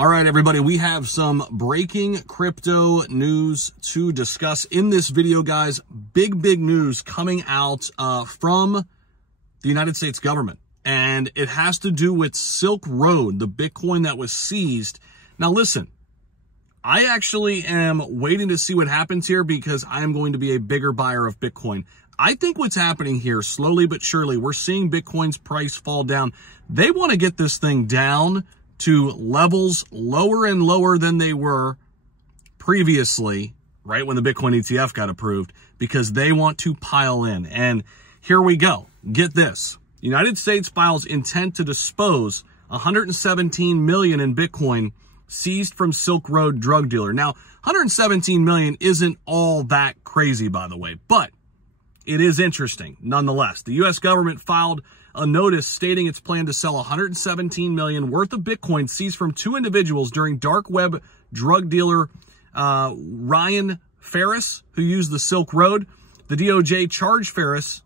All right, everybody, we have some breaking crypto news to discuss in this video, guys. Big news coming out from the United States government, and it has to do with Silk Road, the Bitcoin that was seized. Now, listen, I actually am waiting to see what happens here because I am going to be a bigger buyer of Bitcoin. I think what's happening here, slowly but surely, we're seeing Bitcoin's price fall down. They want to get this thing down to levels lower and lower than they were previously, right when the Bitcoin ETF got approved, because they want to pile in. And here we go. Get this. United States files intent to dispose 117 million in Bitcoin seized from Silk Road drug dealer. Now, 117 million isn't all that crazy, by the way, but it is interesting nonetheless. The U.S. government filed a notice stating its plan to sell 117 million worth of Bitcoin seized from two individuals during dark web drug dealer Ryan Ferris, who used the Silk Road. The DOJ charged Ferris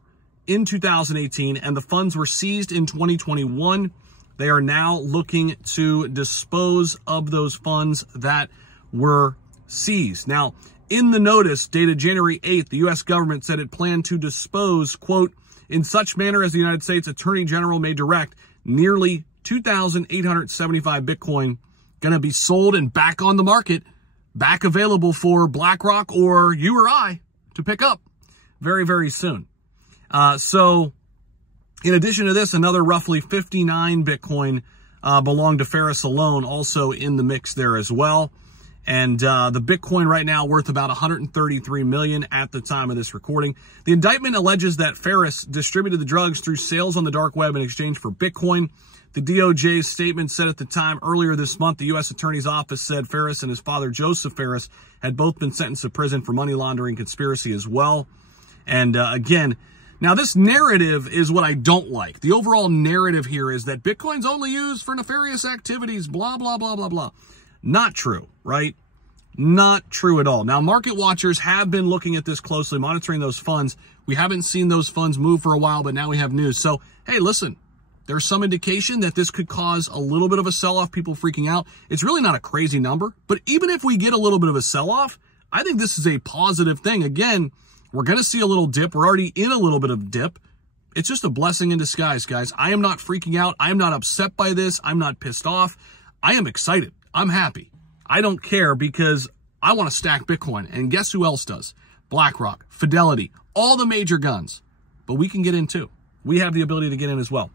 in 2018, and the funds were seized in 2021. They are now looking to dispose of those funds that were seized. Now, in the notice dated January 8th, the U.S. government said it planned to dispose, quote, in such manner as the United States Attorney General may direct, nearly 2,875 Bitcoin going to be sold and back on the market, back available for BlackRock or you or I to pick up very soon. So in addition to this, another roughly 59 Bitcoin belong to Ferris alone, also in the mix there as well. And the Bitcoin right now worth about 133 million at the time of this recording. The indictment alleges that Ferris distributed the drugs through sales on the dark web in exchange for Bitcoin. The DOJ's statement said at the time earlier this month, the U.S. Attorney's Office said Ferris and his father, Joseph Ferris, had both been sentenced to prison for money laundering conspiracy as well. And again, now this narrative is what I don't like. The overall narrative here is that Bitcoin's only used for nefarious activities, blah, blah, blah, blah, blah. Not true, right? Not true at all. Now, market watchers have been looking at this closely, monitoring those funds. We haven't seen those funds move for a while, but now we have news. So, hey, listen, there's some indication that this could cause a little bit of a sell-off, people freaking out. It's really not a crazy number, but even if we get a little bit of a sell-off, I think this is a positive thing. Again, we're going to see a little dip. We're already in a little bit of dip. It's just a blessing in disguise, guys. I am not freaking out. I'm not upset by this. I'm not pissed off. I am excited. I'm happy. I don't care because I want to stack Bitcoin. And guess who else does? BlackRock, Fidelity, all the major guns. But we can get in too. We have the ability to get in as well.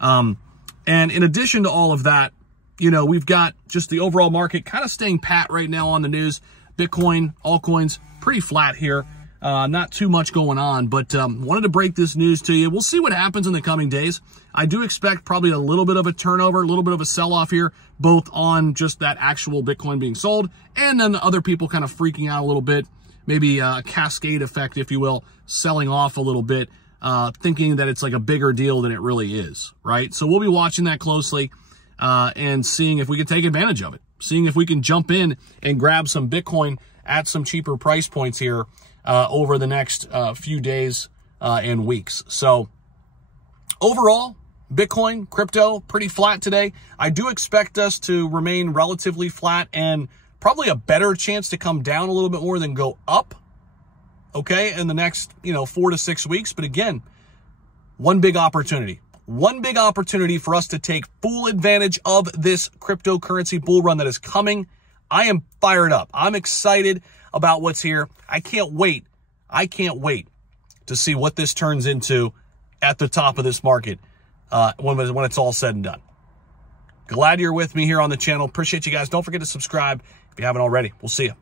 And in addition to all of that, you know, we've got just the overall market kind of staying pat right now on the news. Bitcoin, altcoins, pretty flat here. Not too much going on, but wanted to break this news to you. We'll see what happens in the coming days. I do expect probably a little bit of a turnover, a little bit of a sell-off here, both on just that actual Bitcoin being sold and then other people kind of freaking out a little bit, maybe a cascade effect, if you will, selling off a little bit, thinking that it's like a bigger deal than it really is, right? So we'll be watching that closely and seeing if we can take advantage of it, seeing if we can jump in and grab some Bitcoin at some cheaper price points here over the next few days and weeks. So overall, Bitcoin, crypto, pretty flat today. I do expect us to remain relatively flat and probably a better chance to come down a little bit more than go up, okay, in the next, 4 to 6 weeks. But again, one big opportunity for us to take full advantage of this cryptocurrency bull run that is coming. I am fired up. I'm excited about what's here. I can't wait to see what this turns into at the top of this market when it's all said and done. Glad you're with me here on the channel. Appreciate you guys. Don't forget to subscribe if you haven't already. We'll see you.